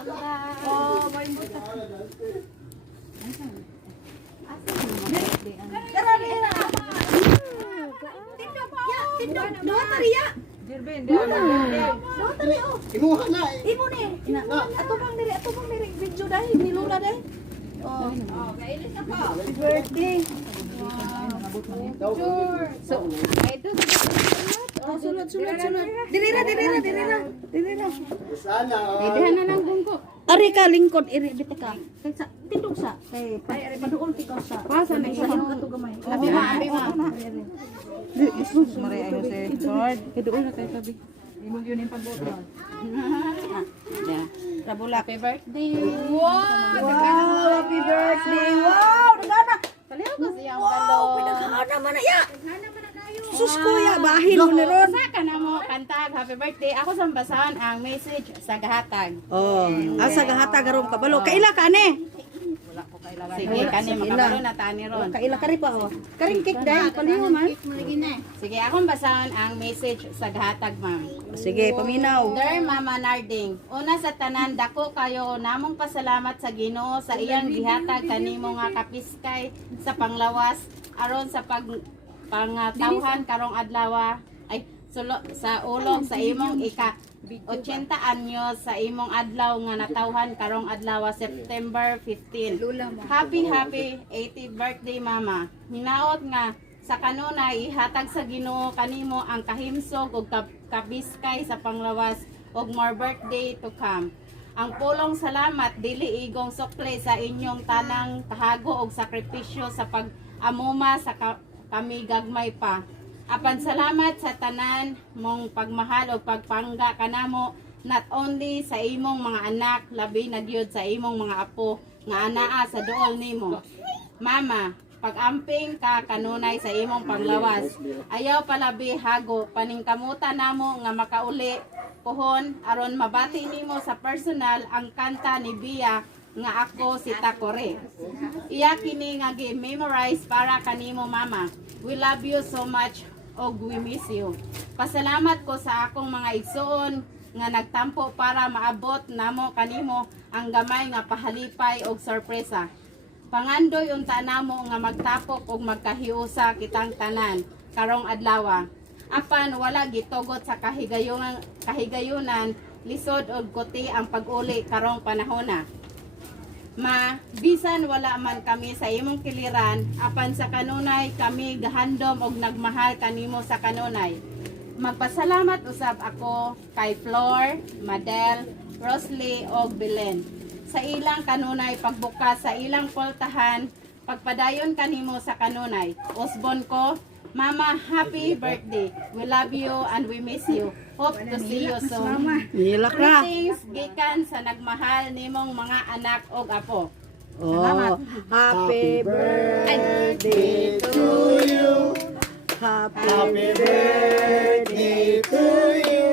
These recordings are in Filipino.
Oh, may buta. Dua tariya. Imuha na eh. Imo ni. Ato bang diri video dahil nilula dahil. Oh, kailan ako. Happy birthday. So, ito. Oh, sunod. Dirira. Sana. Idahan na lang bungko. Ari ka lingkod iri bita ka. Kay sa tindog sa kay paduol ti ka sa. Pasan na Sa siya. imo ka to gamay. Abi ma. Jesus, Maria ayo si Lord. Kedoon na tayo sabi. Imong yun yung pagboto. Rabula. Happy birthday. Wow, happy birthday. Wow, nagana. Kaliw ko siyang Wow, balon. pinaghana man na ya. Sus ko ya, bahin mo ni ron. Sa ka na mo kantag happy birthday. Ako sa basahan ang message sa gahatag. Oh, asa gahata garon kabalo. Kaila ka ne? Wala ko kailangan. Sige, kani makabalo na tani ron. Kaila ka rin pa oh. Karing cake dahil paliho man. Sige, akong basahan ang message sa gahatag, ma'am. Sige, paminaw. Dear Mama Narding, una sa tanan dako kayo namong pasalamat sa Ginoo sa iyang gihatag kanimo nga kapiskay sa panglawas aron sa pangtawhan karong adlaw ay sa ulong sa imong ika 80 anyos sa imong adlaw nga natawhan karong adlaw September 15. Happy 80th birthday mama. Hinaot nga sa kanunay ihatag sa Ginoo kanimo ang kahimsog ug kabiskay sa panglawas ug more birthday to come. Ang pulong salamat dili igong sukli sa inyong tanang kahago ug sakripisyo sa pag-amuma sa kami gagmay pa. Apan salamat sa tanan mong pagmahal o pagpangga kanamo not only sa imong mga anak labi na gyud sa imong mga apo nga anaa sa duol nimo. Mama, pag-amping ka kanunay sa imong panglawas. Ayaw palabi hago paningkamutan namo nga makauli pohon aron mabati nimo sa personal ang kanta ni Bia nga ako si Takore. Iya kini nga gi-memorize para kanimo mama. We love you so much og we miss you. Pasalamat ko sa akong mga igsoon nga nagtampo para maabot namo kanimo ang gamay nga pahalipay og sorpresa. Pangandoy unta namo nga magtapok og magkahiusa kitang tanan karong adlaw. Apan wala gitugot sa kahigayunan lisod og kuti ang pag-uli karong panahona. Ma, bisan wala man kami sa imong kiliran, apan sa kanunay kami gahandom og nagmahal kanimo sa kanunay. Magpasalamat usab ako kay Flor, Madel, Rosley og Belen. Sa ilang kanunay pagbukas sa ilang poltahan, pagpadayon kanimo sa kanunay. Usbon ko, Mama, happy birthday. We love you and we miss you. Hope to see you soon. Hilak na. Greetings gikan sa nagmahal nimong mga anak og apo. Oh, happy birthday to you. Happy birthday to you.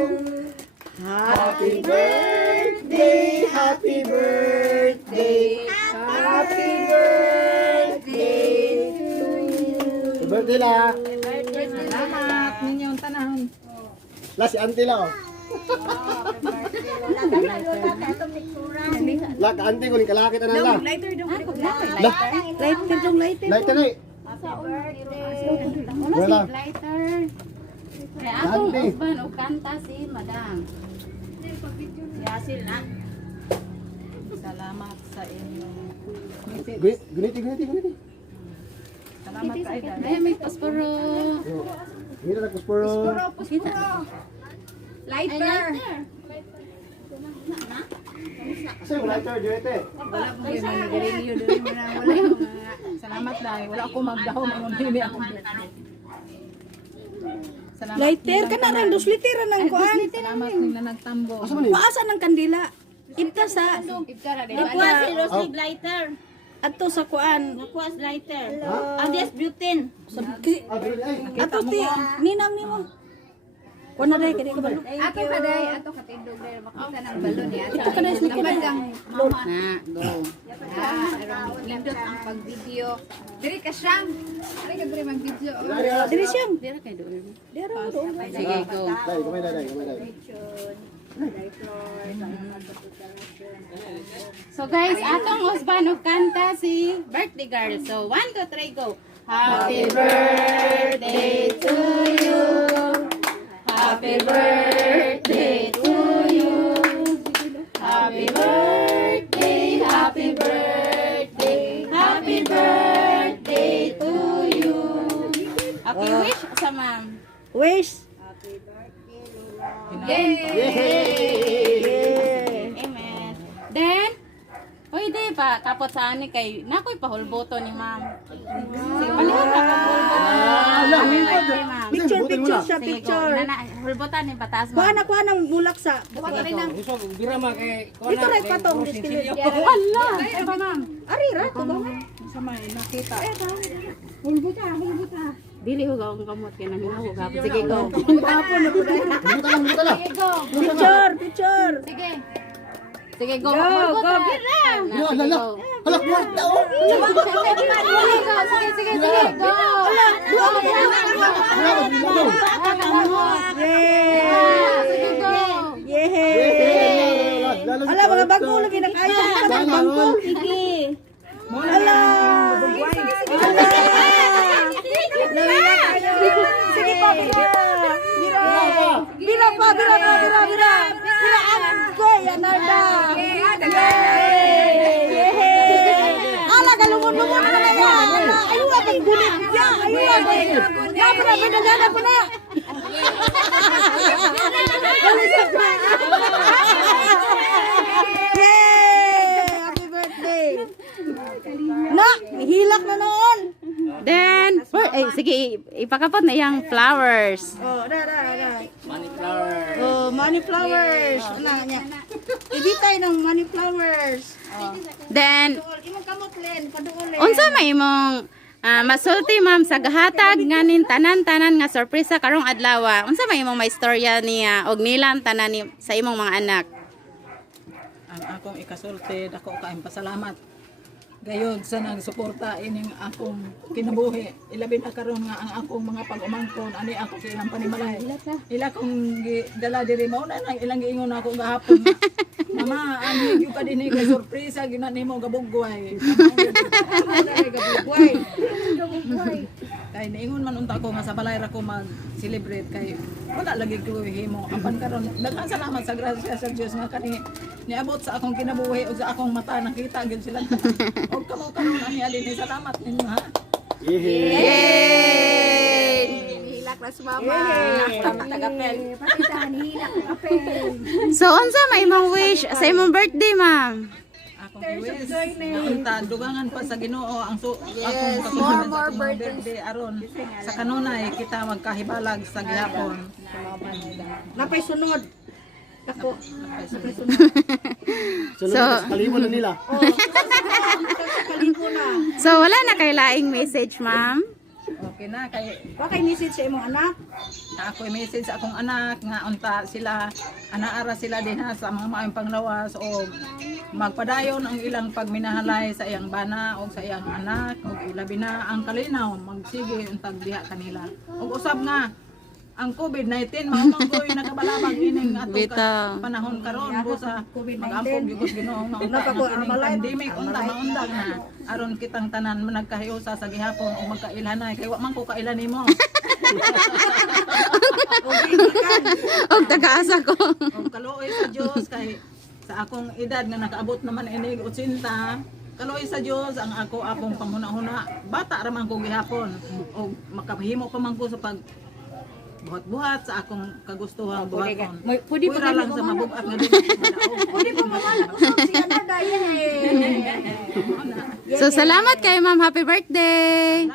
Happy birthday, happy birthday, happy birthday to you. Birthday la. Salamat ninyong tanan. La si auntie la oh. La ka auntie ko ni kalakit na la. Lighter dong. La. Lighter dong, lighter. Light na. Wala. Lighter. Kaya akong Auntie. usban o kanta si Madam. Yasil na. Salamat sa inyong Guniti. salamat sa idol. Ay, may pasporo. Guniti na kusporo. Lighter. Asa yung lighter, Guniti? Wala mo kayo mga garilyo doon mo na wala yung mga salamat dahil wala ako magdahon ang hindi ako birthday. Salamat. Lighter ka na lang, 2 liter ng kuan. Salamat nila nagtambo. Asa man ni? Paasa ng kandila. Ita sa Ibkara din. Ikuha si Rosy lighter. ato sa kuan. Nakuha si lighter. Adias butane. Ah, dili ay. Ato ti ninang nimo. Kuan na dai kini ka balo. Ato kaday, ato katindog dahil makita ng balon niya. Ito ka na speaker na. Mama. Na, go. Lindot ang pag-video. Diri ka siyang. Diri ka diri mag-video. Diri siyang. Diri kay doon. Dira doon. Sige, go. Dai, kamay dai. So guys, atong husband og kanta si birthday girl. So 1, 2, 3, go. Happy birthday to you. Happy birthday to you. Happy birthday, happy birthday, happy birthday to you. Okay, wish sa ma'am. Wish. Yay! Amen. Then, pwede pa kapot sa ani kay nakoy pahulboto ni ma'am. Sige, palihog ka pahulboto. Happy birthday, ma'am. Picture, picture siya, Sige, go. picture. Nana, hulbotan ni batas Kuha ma'am. na, kuha ng bulak sa. Buka ka rin ng. Dito rin patong. Wala! Ay, ba ma'am? Ari, rato ba? Dili ho ang gamot kay nang hinaw ga. Sige, go. Tapon na po dahil. Buta lang. Sige, go. Picture, picture. Sige. Sige, go. Go, Hulbotan. go, Yo, lala. Hala, kwarta oh. Sige, sige, sige, go. Sige, go. Yay! Ala, mga bangko lagi na kaya. Mga bangko. Sige. Ala. Ala. Sige pa, bira. Bira pa, bira. Bira, angkoy, anada. Yay! Ala, galungon-lungon na na yan. Ayaw abang gunit niya. Ayaw abang. Napra, binagana ko na yan. Yay! Happy birthday! Na, mahilak na noon. Then, sige, ipakapot na yung flowers. Oh, da. Oh, money flowers. Ano niya? Ibitay ng money flowers. Oh. Then, Imong kamot len, paduol len. unsa may imong masulti ma'am sa gahatag nganin tanan-tanan nga sorpresa karong adlaw. Unsa may imong maistorya niya og nilang tanan ni sa imong mga anak? Ang akong ikasulti, dako kaayong pasalamat. Gayod sa nagsuporta ining akong kinabuhi. Ilabi na karon nga ang akong mga pag-umangkon, ani ako sa ilang panimalay. Ila kong dala diri mo na ilang giingon ako gahapon. Mama, ang higyo ka din kay sorpresa gina nimo gabugway. Gabugway. Kay niingon man unta ko nga sa balay ra ko mag-celebrate kay wala lagi ko himo. Apan karon daghan salamat sa grasya sa Dios nga kani niabot sa akong kinabuhi ug sa akong mata nakita gyud sila. Og kamo karon ani alin salamat ninyo ha. Yay! Hilak na si mama. Tagapel. Patitan, hilak na apel. So unsa may imong wish sa imong birthday ma'am? Akong iwis nga unta dugangan pa sa Ginoo ang akong kasunod sa akong birthday aron sa kanunay kita magkahibalag sa gihapon. Napay sunod. Ako. Sunod na sa kalimo na nila. Kalimpo na. So wala na kay laing message ma'am? Okay na kay Bakay message sa imong anak. ako i-message sa akong anak nga unta sila anaara sila din ha sa mga maayong panglawas o magpadayon ang ilang pagminahalay sa iyang bana o sa iyang anak o ilabi na ang kalinaw magsige untag diha kanila ug usab nga ang COVID-19 maumanggoy nakabalabag ining ato Bitaw. panahon karon busa mag-ampog gyud Ginoo nga unta ang pandemic unta maundag na aron kitang tanan nagkahiusa sa gihapon o magkailhanay kay wa man ko kailan nimo. Og tagaasa ko. Og kaluoy sa Dios kay sa akong edad nga nakaabot naman inig 80 kaluoy sa Dios ang akong panghuna-huna bata ra man ko gihapon og makahimo pa man ko sa pag buhat-buhat sa akong kagustuhan buhaton. Pwede Pura lang sa mabugat nga di Pwede pa mamanak usap si anada. So salamat kay ma'am, happy birthday.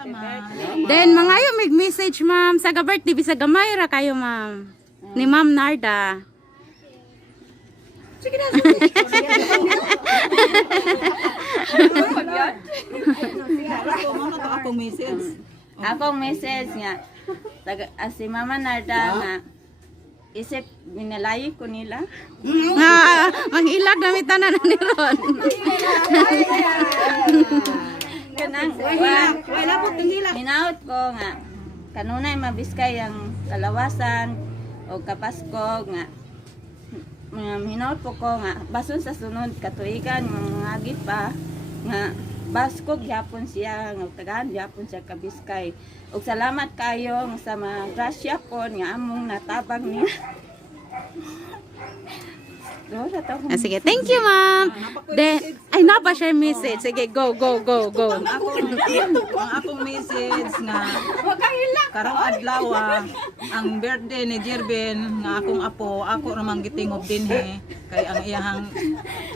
Then mangayo mig message ma'am sa birthday bisag gamay ra kayo ma'am. Ni Ma'am Narda. Sige na. akong message. Akong message nga si Mama Narda nga isip minalayo ko nila. Mangilag na mi tanan ni Ron. Kanang Wala po tingila. hinaut ko nga kanunay mabiskay ang kalawasan o kapasko nga hinaot po ko nga bason sa sunod katuigan mga agi pa nga baskog gyapon siya nga tagaan gyapon siya ka Biskay. Ug salamat kayo sa mga grasya po nga among natabang niya. Sige, thank you, ma'am. Then, ay, napa-share message. Sige, go. Ang akong message nga karong adlaw ang birthday ni Jerben nga akong apo ako ramang gitingob dinhi kay ang iyang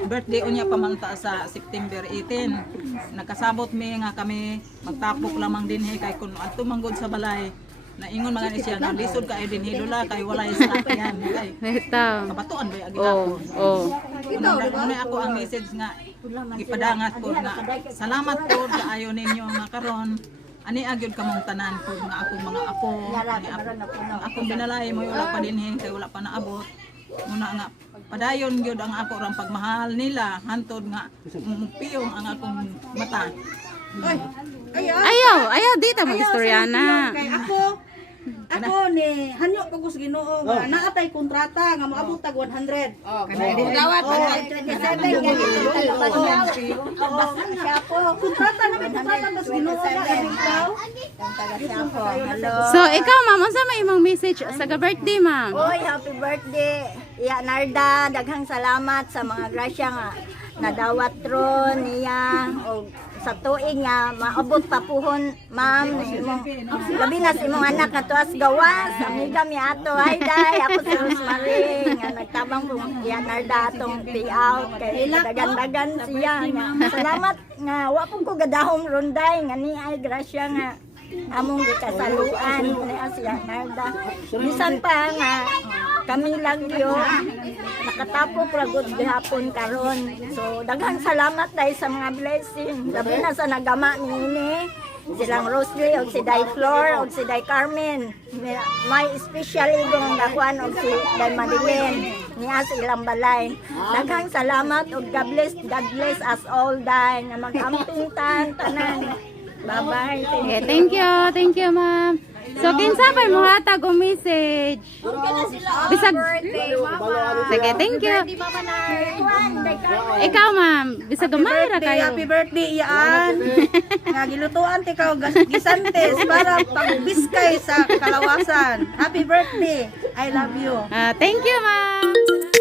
birthday unya pamanta sa September 18. Nakasabot mi nga kami magtapok lamang dinhi kay kun adto manggod sa balay naingon mga ni siya na lisod kay dinhi lula kay walay stock yan kay Ito. kabatuan ba agi Oh, ako. oh. Una ako ang message nga gipadangat ko nga salamat po sa ayo ninyo nga karon ani agyod kamong tanan po nga akong mga apo ang akong binalay mo wala pa dinhi kay wala pa naabot muna nga padayon gyud ang ako rang pagmahal nila hantod nga piyong ang akong mata. Ayaw, dito mag-istoryana. Kay ako ni hanyo ko sa Ginoo nga naatay kontrata nga maabot tag 100. Dawat Kontrata na may kontrata sa Ginoo nga So, ikaw, ma'am, unsa may imong message sa birthday, ma'am? Oy, happy birthday. Iya Narda, daghang salamat sa mga grasya nga nadawat ron niya o sa tuig nga maabot pa puhon ma'am labi na sa imong anak nga tuas gawas amiga mi ato ay day ako si Rosemary nga nagtabang po iya Narda atong payout kay dagan-dagan siya nga salamat nga wa pong ko gadahom ronday nga ni ay grasya nga among gikasaluan niya siya Narda bisan pa nga kami lagyo nakatapok ragod gihapon karon so daghang salamat dahil sa mga blessing labi na sa nagama niini silang Rosalie og si Day Flor og si Day Carmen may especially gong dakuan og si Day Madeline niya sa ilang balay daghang salamat og God bless us all day nga mag-amping tanan bye-bye Okay, thank you, ma'am. So, kinsa pa mo hatag og message? Bisag Sige, thank you. Ikaw, ma'am, bisag gamay ra kayo. Happy birthday iyaan. Nga gilutuan ti ka og gisantes para pang Biskay sa kalawasan. Happy birthday. I love you. Thank you, ma'am.